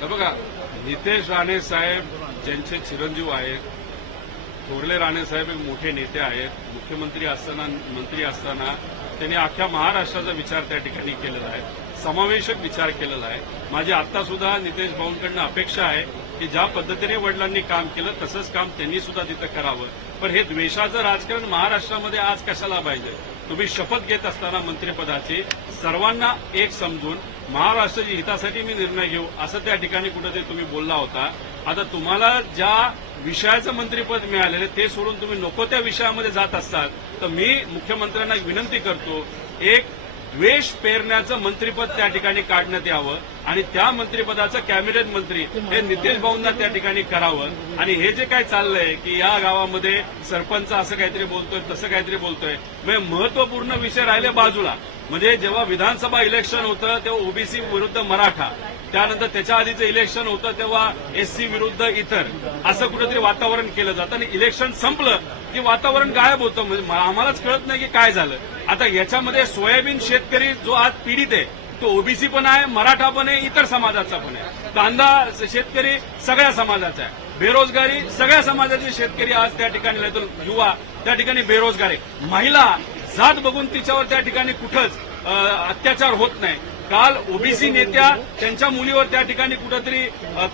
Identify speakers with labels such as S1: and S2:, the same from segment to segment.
S1: तर बघा नितेश राणे साहेब ज्यांचे चिरंजीव आहेत थोरले राणे साहेब एक मोठे नेते आहेत मुख्यमंत्री असताना मंत्री असताना त्यांनी अख्ख्या महाराष्ट्राचा विचार त्या ठिकाणी केलेला आहे समावेशक विचार केलेला आहे. माझी आता सुद्धा नितेश भाऊंकडनं अपेक्षा आहे की ज्या पद्धतीने वडिलांनी काम केलं तसंच काम त्यांनी सुद्धा तिथं करावं. पण हे द्वेषाचं राजकारण महाराष्ट्रामध्ये आज कशाला पाहिजे? तुम्ही शपथ घेत असताना मंत्रिपदाची सर्वांना एक समजून महाराष्ट्राच्या हितासाठी मी निर्णय घेऊ असं त्या ठिकाणी कुठेतरी तुम्ही बोलला होता. आता तुम्हाला ज्या विषयाचं मंत्रीपद मिळालेलं ते सोडून तुम्ही नको त्या विषयामध्ये जात असतात. तर मी मुख्यमंत्र्यांना एक विनंती करतो एक द्वेष पेरण्याचं मंत्रीपद त्या ठिकाणी काढण्यात यावं आणि त्या मंत्रिपदाचं कॅबिनेट मंत्री हे नितेश भाऊंना त्या ठिकाणी करावं. आणि हे जे काय चाललंय की या गावामध्ये सरपंच असं काहीतरी बोलतोय तसं काहीतरी बोलतोय म्हणजे महत्त्वपूर्ण विषय राहिले बाजूला. म्हणजे जेव्हा विधानसभा इलेक्शन होतं तेव्हा ओबीसी विरुद्ध मराठा. त्यानंतर त्याच्या आधीचं इलेक्शन होतं तेव्हा एससी विरुद्ध इतर असं कुठेतरी वातावरण केलं जातं. आणि इलेक्शन संपलं की वातावरण गायब होतं. म्हणजे आम्हालाच कळत नाही की काय झालं. आता याच्यामध्ये सोयाबीन शेतकरी जो आज पीडित आहे तो ओबीसी पण आहे मराठा पण आहे इतर समाजाचा पण आहे. कांदा शेतकरी सगळ्या समाजाचा आहे. बेरोजगारी सगळ्या समाजाचे शेतकरी आज त्या ठिकाणी नाही तर युवा त्या ठिकाणी बेरोजगार आहे. महिला जात बघून तिच्यावर त्या ठिकाणी कुठंच अत्याचार होत नाही. काल ओबीसी नेत्या त्यांच्या मुलीवर त्या ठिकाणी कुठंतरी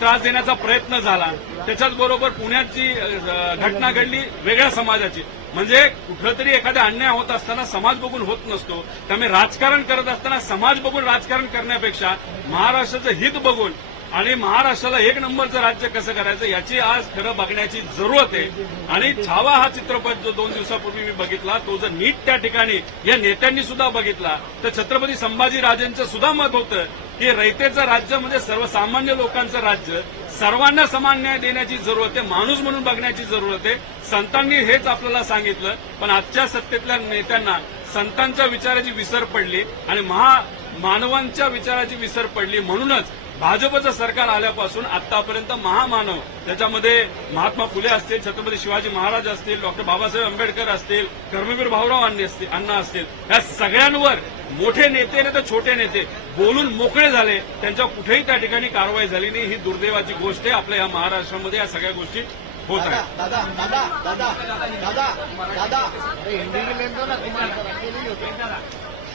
S1: त्रास देण्याचा प्रयत्न झाला. त्याच्याच बरोबर पुण्याची घटना घडली वेगळ्या समाजाची. म्हणजे कुठंतरी एखादा अन्याय होत असताना समाज बघून होत नसतो. त्यामुळे राजकारण करत असताना समाज बघून राजकारण करण्यापेक्षा महाराष्ट्राचं हित बघून आणि महाराष्ट्राला एक नंबरचं राज्य कसं करायचं याची आज खरं बघण्याची जरूरत आहे. आणि छावा हा चित्रपट जो दोन दिवसापूर्वी मी बघितला तो जर नीट त्या ठिकाणी या नेत्यांनी सुद्धा बघितला तर छत्रपती संभाजी राजेंचं सुद्धा मत होतं की रयतेचं राज्य म्हणजे सर्वसामान्य लोकांचं राज्य. सर्वांना समान न्याय देण्याची जरूरत आहे माणूस म्हणून बघण्याची जरूरत आहे. संतांनी हेच आपल्याला सांगितलं पण आजच्या सत्तेतल्या नेत्यांना संतांच्या विचाराची विसर पडली आणि महा मानवांच्या विचाराची विसर पडली. म्हणूनच भाजपचं सरकार आल्यापासून आतापर्यंत महामानव त्याच्यामध्ये महात्मा फुले असतील छत्रपती शिवाजी महाराज असतील डॉक्टर बाबासाहेब आंबेडकर असतील कर्मवीर भाऊराव अण्णे असतील अण्णा असतील या सगळ्यांवर मोठे नेते नाही तर छोटे नेते बोलून मोकळे झाले. त्यांच्या कुठेही त्या ठिकाणी कारवाई झाली नाही. ही दुर्दैवाची गोष्ट आहे. आपल्या या महाराष्ट्रामध्ये या सगळ्या गोष्टी होत आहेत.
S2: दादा दादा दादा दादा दादा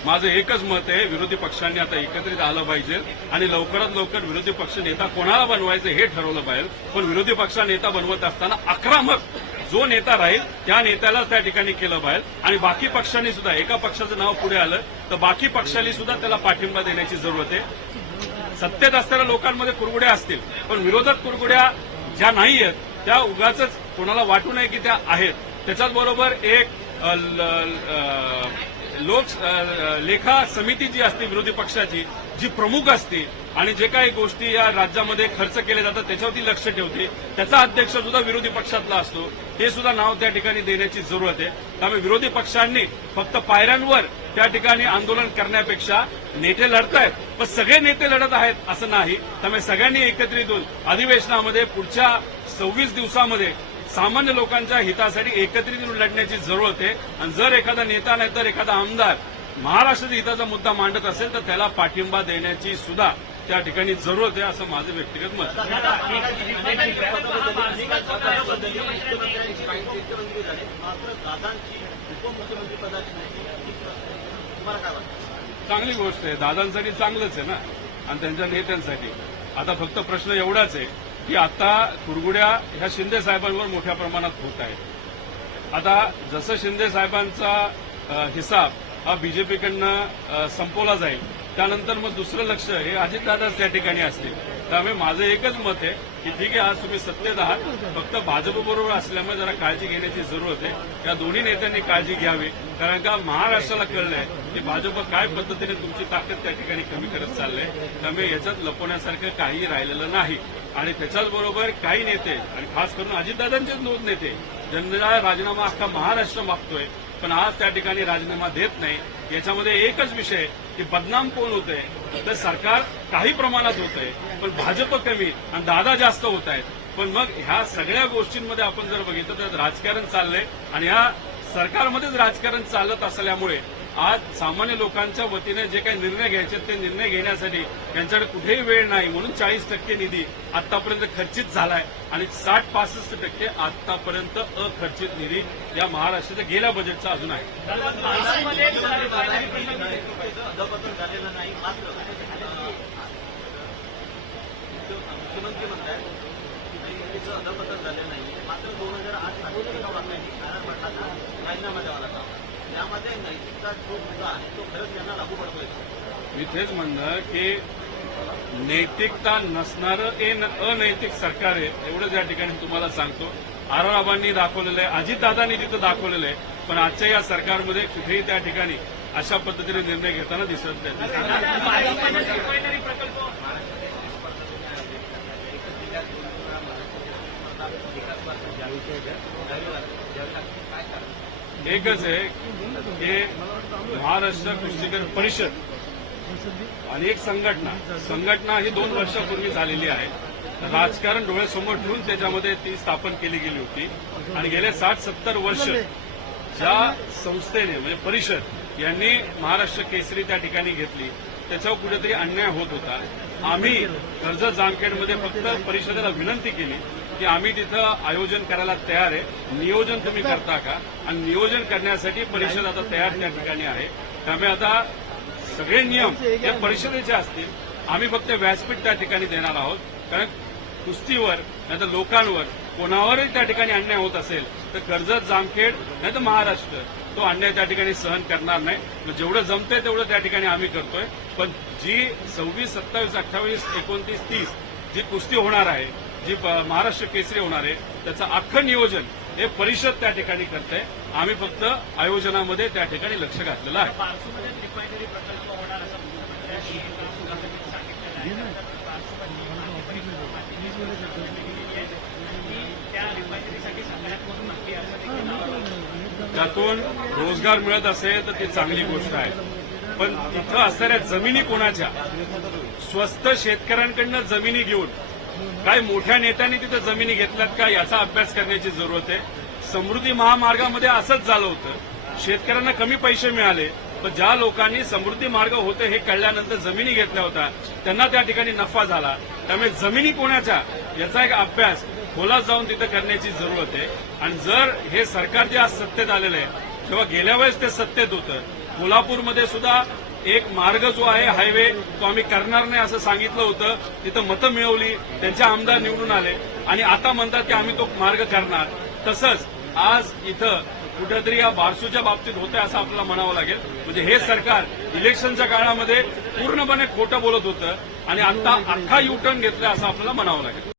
S1: माझं एकच मत आहे विरोधी पक्षांनी आता एकत्रित आलं पाहिजे आणि लवकरात लवकर विरोधी पक्ष नेता कोणाला बनवायचं हे ठरवलं पाहिजे. पण विरोधी पक्ष नेता बनवत असताना आक्रमक जो नेता राहील त्या नेत्याला त्या ठिकाणी केलं पाहिजे. आणि बाकी पक्षांनी सुद्धा एका पक्षाचं नाव पुढे आलं तर बाकी पक्षांनी सुद्धा त्याला पाठिंबा देण्याची जरूरत आहे. सत्तेत असणाऱ्या लोकांमध्ये कुरगुड्या असतील पण विरोधात कुरगुड्या ज्या नाही आहेत त्या उगाच कोणाला वाटू नये की त्या आहेत. त्याच्याच बरोबर एक ल- लोक लेखा समिती जी असते विरोधी पक्षाची जी प्रमुख असते आणि जे काही गोष्टी या राज्यामध्ये खर्च केले जातात त्याच्यावरती लक्ष ठेवते. त्याचा अध्यक्ष सुद्धा विरोधी पक्षातला असतो. ते सुद्धा नाव त्या ठिकाणी देण्याची जरूरत आहे. त्यामुळे विरोधी पक्षांनी फक्त पायऱ्यांवर त्या ठिकाणी आंदोलन करण्यापेक्षा नेते लढतायत. पण सगळे नेते लढत आहेत असं नाही. त्यामुळे सगळ्यांनी एकत्रित येऊन अधिवेशनामध्ये पुढच्या सव्वीस दिवसामध्ये सामान्य लोकांच्या हितासाठी एकत्रित येऊन लढण्याची जरूरत आहे आणि जर एखादा नेता नाही तर एखादा आमदार महाराष्ट्राच्या हिताचा मुद्दा मांडत असेल तर त्याला पाठिंबा देण्याची सुद्धा त्या ठिकाणी जरूरत आहे असं माझं व्यक्तिगत मत चांगली गोष्ट आहे. दादांसाठी चांगलंच आहे ना. आणि त्यांच्या नेत्यांसाठी. आता फक्त प्रश्न एवढाच आहे. की आता कुरगुड्या ह्या शिंदे साहेबांवर मोठ्या प्रमाणात होत आहेत. आता जसं शिंदे साहेबांचा हिसाब हा बीजेपीकडनं संपवला जाईल त्यानंतर मग दुसरं लक्ष हे अजितदादाच त्या ठिकाणी असतील. त्यामुळे माझं एकच मत आहे की ठीक आहे आज तुम्ही सत्तेत आहात फक्त भाजपबरोबर असल्यामुळे जरा काळजी घेण्याची जरूरत आहे. या दोन्ही नेत्यांनी काळजी घ्यावी कारण का महाराष्ट्राला कळलंय की भाजप काय पद्धतीने तुमची ताकद त्या ठिकाणी कमी करत चाललंय. त्यामुळे याच्यात लपवण्यासारखं काही राहिलेलं नाही. आणि त्याच्याच बरोबर काही नेते आणि खास करून अजितदादांचेच दोन नेते ज्यांना राजीनामा अख्खा महाराष्ट्र मागतोय पण आज त्या ठिकाणी राजीनामा देत नाही. याच्यामध्ये एकच विषय की बदनाम कोण होतंय? तर सरकार काही प्रमाणात होत आहे पण भाजप कमी आणि दादा जास्त होत आहेत पण मग ह्या सगळ्या गोष्टींमध्ये आपण जर बघितलं तर राजकारण चाललंय आणि ह्या सरकारमध्येच राजकारण चालत असल्यामुळे आज सामान्य लोकांच्या वतीने जे काही निर्णय घ्यायचे ते निर्णय घेण्यासाठी त्यांच्याकडे कुठेही वेळ नाही. म्हणून चाळीस टक्के निधी आतापर्यंत खर्चित झालाय आणि साठ पासष्ट टक्के आतापर्यंत अखर्चित निधी या महाराष्ट्राच्या गेल्या बजेटचा अजून आहे.
S3: नाही मात्र मुख्यमंत्री की नाही दोन हजार आठ
S1: मी तेच म्हणलं की नैतिकता नसणारं ए अनैतिक सरकार आहे एवढंच या ठिकाणी तुम्हाला सांगतो आरोराबांनी दाखवलेलं आहे अजितदादांनी तिथं दाखवलेलं आहे पण आजच्या या सरकारमध्ये कुठेही त्या ठिकाणी अशा पद्धतीने निर्णय घेताना दिसत नाही एकच आहे की महाराष्ट्र कुस्तीगर परिषद आणि एक संघटना. संघटना ही दोन वर्षापूर्वी झालेली आहे. राजकारण डोळ्यासमोर ठेवून त्याच्यामध्ये ती स्थापन केली गेली होती. आणि गेले साठ सत्तर वर्ष ज्या संस्थेने म्हणजे परिषद यांनी महाराष्ट्र केसरी त्या ठिकाणी घेतली. त्याच्यावर कुठेतरी अन्याय होत होता. आम्ही कर्जत जामखेडमध्ये फक्त परिषदेला विनंती केली. की आम्ही तिथं आयोजन करायला तयार आहे. नियोजन तुम्ही करता का? आणि नियोजन करण्यासाठी परिषद आता तयार त्या ठिकाणी आहे. त्यामुळे आता सगळे नियम या परिषदेचे असतील. आम्ही फक्त व्यासपीठ त्या ठिकाणी देणार आहोत. कारण कुस्तीवर नाही तर लोकांवर कोणावरही त्या ठिकाणी अन्याय होत असेल तर कर्जत जामखेड नाही तर महाराष्ट्र तो अन्याय त्या ठिकाणी सहन करणार नाही. मग जेवढं जमतंय तेवढं त्या ठिकाणी आम्ही करतोय. पण जी सव्वीस सत्तावीस अठ्ठावीस एकोणतीस तीस जी कुस्ती होणार आहे जी महाराष्ट्र केसरी होणार आहे त्याचं अख्खं नियोजन हे परिषद त्या ठिकाणी करते आम्ही फक्त आयोजनामध्ये त्या ठिकाणी लक्ष घातलेलं आहे. त्यातून रोजगार मिळत असेल तर ती चांगली गोष्ट आहे. पण तिथं असणाऱ्या जमिनी कोणाच्या? स्वस्त शेतकऱ्यांकडनं जमिनी घेऊन काय मोठ्या नेत्यांनी तिथं जमिनी घेतल्यात का याचा अभ्यास करण्याची जरूरत आहे. समृद्धी महामार्गामध्ये असंच झालं होतं. शेतकऱ्यांना कमी पैसे मिळाले. पण ज्या लोकांनी समृद्धी मार्ग होते हे कळल्यानंतर जमिनी घेतल्या होत्या त्यांना त्या ठिकाणी नफा झाला. त्यामुळे जमिनी कोणाच्या? याचा एक अभ्यास खोलात जाऊन तिथं करण्याची जरूरत आहे. आणि जर हे सरकार जे आज सत्तेत आलेलं आहे तेव्हा गेल्या वेळेस ते सत्तेत होतं. कोल्हापूरमध्ये सुद्धा एक मार्ग जो आहे हायवे तो आम्ही करणार नाही असं सांगितलं होतं. तिथं मतं मिळवली त्यांचे आमदार निवडून आले. आणि आता म्हणतात की आम्ही तो मार्ग करणार. तसंच आज इथं कुठेतरी या बारसूच्या बाबतीत होतंय असं आपल्याला म्हणावं लागेल. म्हणजे हे सरकार इलेक्शनच्या काळामध्ये पूर्णपणे खोटं बोलत होतं. आणि आता अख्खा युटर्न घेतलं असं आपल्याला म्हणावं लागेल.